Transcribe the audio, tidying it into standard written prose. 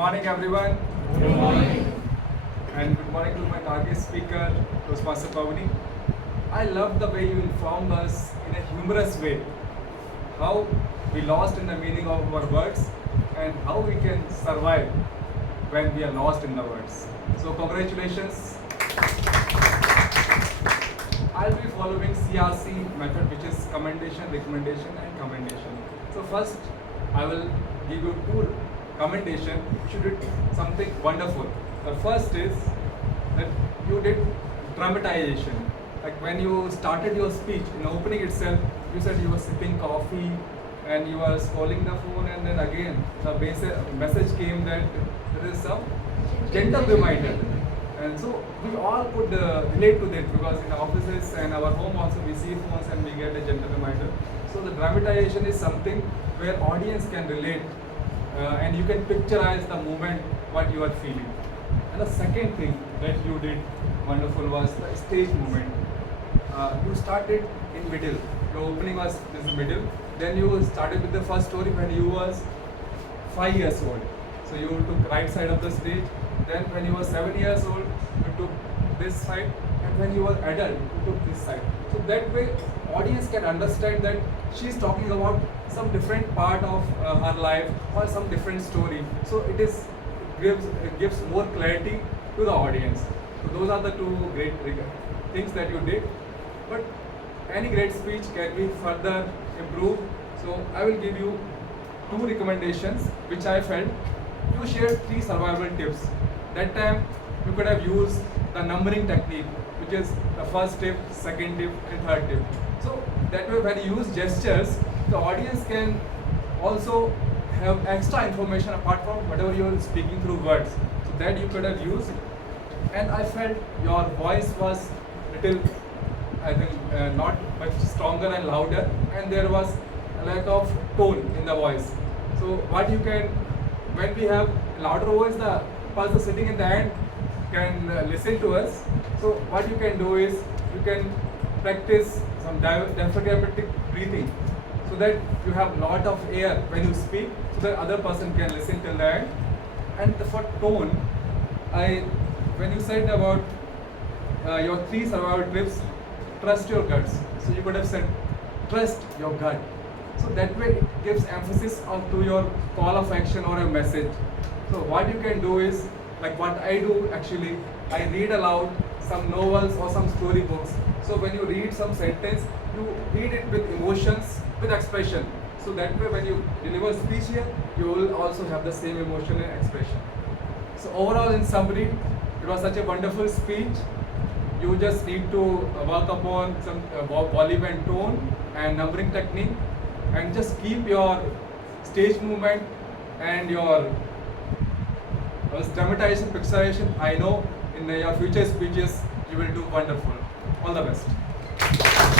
morning, everyone. Good morning. And good morning to my target speaker, Master Pavani. I love the way you informed us in a humorous way how we lost in the meaning of our words and how we can survive when we are lost in the words. So congratulations. I'll be following CRC method, which is commendation, recommendation and commendation. So first I will give you two commendation. You did something wonderful. The first is that you did dramatization. Like when you started your speech, in the opening itself, you said you were sipping coffee and you were scrolling the phone, and then again the message came that there is some gentle reminder. And so we all could relate to that, because in offices and our home also we see phones and we get a gentle reminder. So the dramatization is something where audience can relate and you can picturize the moment what you are feeling. And the second thing that you did wonderful was the stage movement. You started in middle. Your opening was this middle. Then you started with the first story when you was 5 years old. So you took right side of the stage. Then when you were 7 years old, you took this side. And when you were adult, you took this side. So that way, audience can understand that she's talking about some different part of her life or some different story. So it gives more clarity to the audience. So those are the two great things that you did. But any great speech can be further improved. So I will give you two recommendations which I felt. You shared 3 survival tips. That time you could have used the numbering technique, which is the first tip, second tip and third tip. So that way when you use gestures, the audience can also have extra information apart from whatever you are speaking through words. So that you could have used. And I felt your voice was little, I think, not much stronger and louder, and there was a lack of tone in the voice. So what you can, when we have louder voice, the person sitting in the end can listen to us. So what you can do is you can practice some diaphragmatic breathing, so that you have lot of air when you speak, so that other person can listen till the end. And for tone, when you said about your 3 survival tips, trust your guts. So you could have said trust your gut. So that way it gives emphasis to your call of action or a message. So what you can do is, like what I do actually, I read aloud some novels or some storybooks. So when you read some sentence, you read it with emotions, with expression. So that way when you deliver speech here, you will also have the same emotion and expression. So overall, in summary, it was such a wonderful speech. You just need to work upon some volume and tone and numbering technique, and just keep your stage movement and your dramatization, picturization. I know in your future speeches you will do wonderful. All the best.